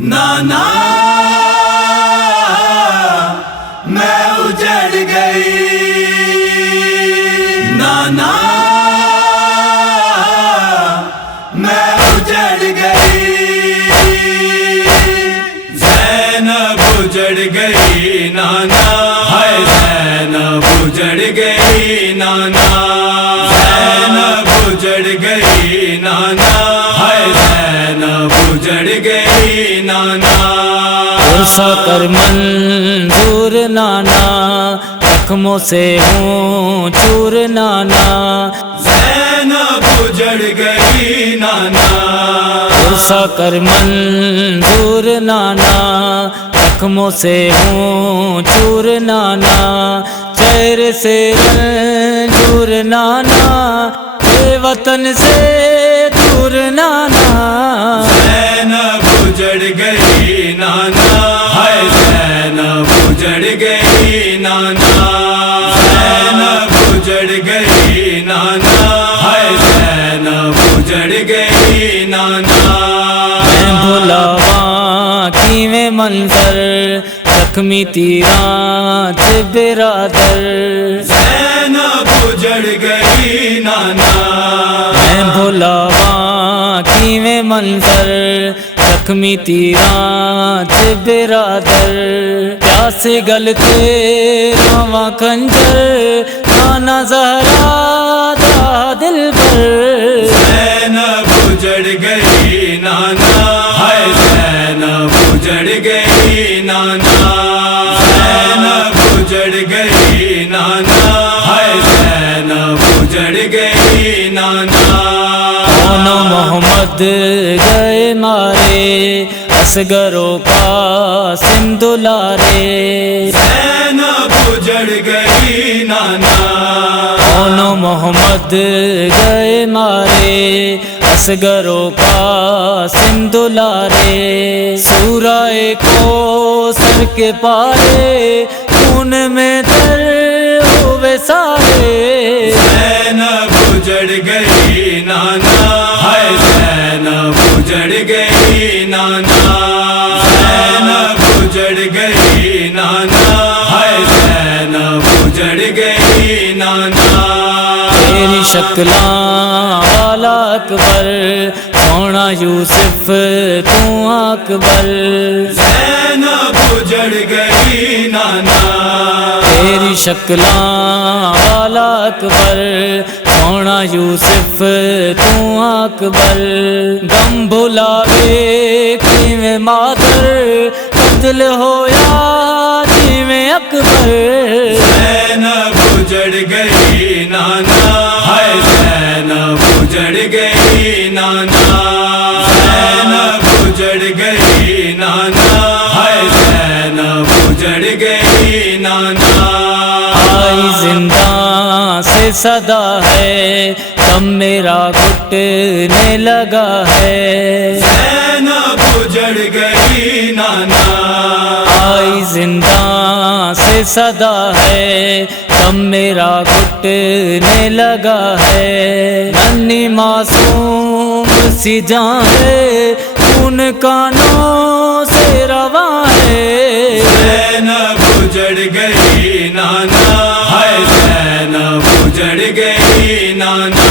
नाना मैं उजड़ गई, नाना मैं उजड़ गई, ज़ैनब उजड़ गई नाना, हाय ज़ैनब उजड़ गई नाना, ज़ैनब उजड़ गई नाना, हाय ज़ैनब उजड़ गई नाना। पुरसा कर मंजूर नाना, जख्मों से हूँ चूर नाना, ज़ैनब उजड़ गई नाना। पुरसा कर मंजूर नाना, जख्मों से हूँ चूर नाना, चेहरे से रंजूर नाना, ये वतन से दूर नाना। ज़ैनब उजड़ गई नाना, हाय ज़ैनब उजड़ गई नाना, ज़ैनब उजड़ गई नाना, हाय ज़ैनब उजड़ गई नाना। मैं भुलावा की में मंजर, जख्मी तीरां च बिरादर, ज़ैनब उजड़ गई नाना। मैं भुलावा की में मंजर, जख्मी तीरां च बिरादर, प्यास गलते रवा खंजर, नाना ज़हरा दा दिल पर। ज़ैनब उजड़ गई नाना, हाय ज़ैनब उजड़ गई नाना, ज़ैनब उजड़ गई नाना, हाय ज़ैनब उजड़ गई नाना। कौन मोहम्मद गए मारे, असगरो कासिम दुलारे, ज़ैनब उजड़ गई नाना। कौन मोहम्मद गए मारे, असगरो कासिम दुलारे, सूराए को सर के पारे, खून में तर हुए सारे। ज़ैनब उजड़ गई नाना, हाय ज़ैनब उजड़ गई नाना, ज़ैनब उजड़ गई नाना, हाय ज़ैनब उजड़ गई नाना। तेरी शक्लां वाला अकबर, सोना यूसुफ तू अकबर, ज़ैनब उजड़ गई नाना। तेरी शक्लां वाला अकबर, सोना यूसुफ तू अकबर, गम भुलावे किवें मादर, कत्ल होया जिवें अकबर। ज़ैनब उजड़ गई नाना, हाय ज़ैनब उजड़ गई नाना, ज़ैनब उजड़ गई नाना, हाय ज़ैनब उजड़ गई नाना। आई जिंदा से सदा है, दम मेरा घुटने लगा है, ज़ैनब उजड़ गई नाना। आई जिंदा से सदा है, दम मेरा घुटने लगा है, नन्ही मासूम सी जान है, खून कानों से रवा है। ज़ैनब उजड़ गई नाना, हाय ज़ैनब उजड़ गई नाना,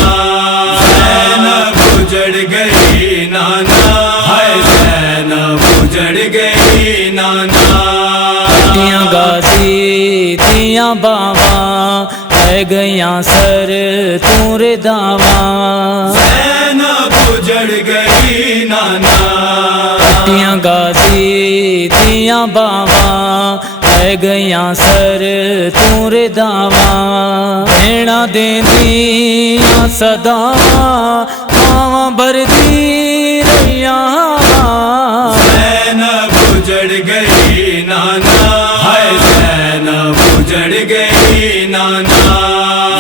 ज़ैनब उजड़ गई नाना, हाय ज़ैनब उजड़ गई नाना। पट्टियां गाजी दियां बावां, रह गईयां सर तू रे दावां, ज़ैनब उजड़ गई नाना। पट्टियां गाजी दियां बावां, रह गईयां सर तू रे दावां, भेड़ा देंदियां सदावां, मावां भरदी रहियां हवां। ज़ैनब उजड़ गई नाना, हाय ज़ैनब उजड़ गई नाना,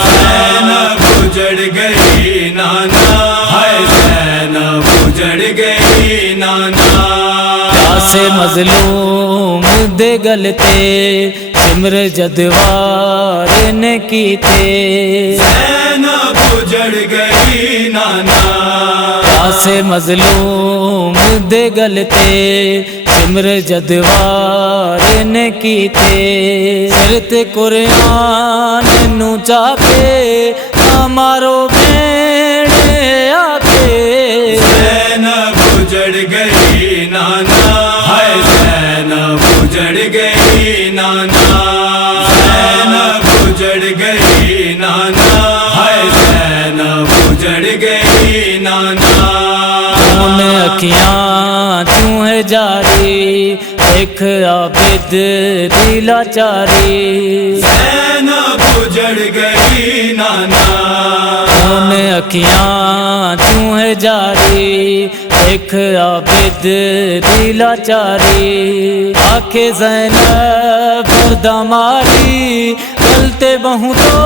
ज़ैनब उजड़ गई नाना, हाय ज़ैनब उजड़ गई नाना। प्यासे मजलूम दे गलते, सिमर जदवार ने कीते, ज़ैनब उजड़ गई नाना। से मजलूम दे गलते सिमर जदवार ने कीते सिर ते कुरान नू चाके मारो भेड़े आके ज़ैनब उजड़ गई नाना, हाय ज़ैनब उजड़ गई नाना, ज़ैनब उजड़ गई नाना, हाय ज़ैनब उजड़ गई नाना। खून अखियां चूहे जारी देख आबिद दी लाचारी ज़ैनब उजड़ गई नाना, खून अखियां चूहे जारी देख आबिद दी लाचारी आखे ज़ैनब दमारी गलते बहु तो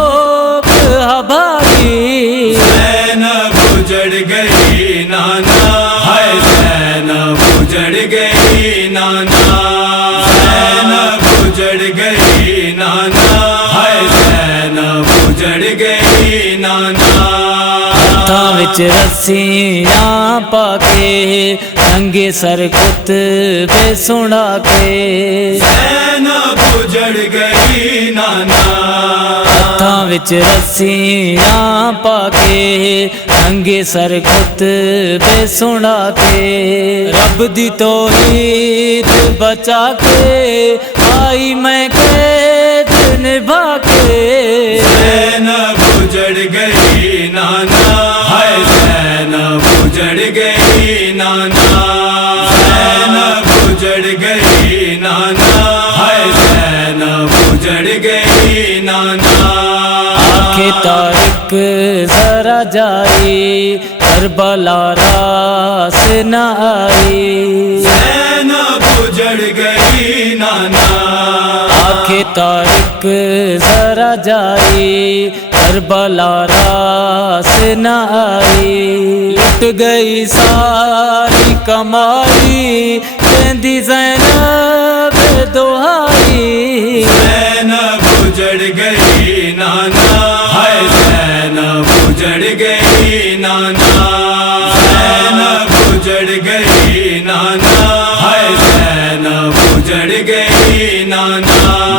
हबारी ज़ैनब उजड़ गई नाना, हाय ज़ैनब उजड़ गई नाना, ज़ैनब उजड़ गई नाना, हाय ज़ैनब उजड़ गई नाना। हत्थां विच रस्सियां पाके नंगे सर खुतबे सुना के ज़ैनब उजड़ गई नाना, हत्थां विच रस्सियां पाके नंगे सर खुतबे सुना के रब दी तौहीद बचा के आई मैं कैद निभा के ज़ैनब उजड़ गई नाना, हाय ज़ैनब उजड़ गई नाना, ज़ैनब उजड़ गई नाना, हाय ज़ैनब उजड़ गई नाना। आखे तारिक जरा जाई करबला रास न आई ज़ैनब उजड़ गई नाना, आखे तारिक जरा जाई करबला रास न आई लुट गई सारी कमाई कहंदी ज़ैनब दुहाई ज़ैनब उजड़ गई नाना, हाय ज़ैनब उजड़ गई नाना, ज़ैनब उजड़ गई नाना, हाय ज़ैनब उजड़ गई नाना।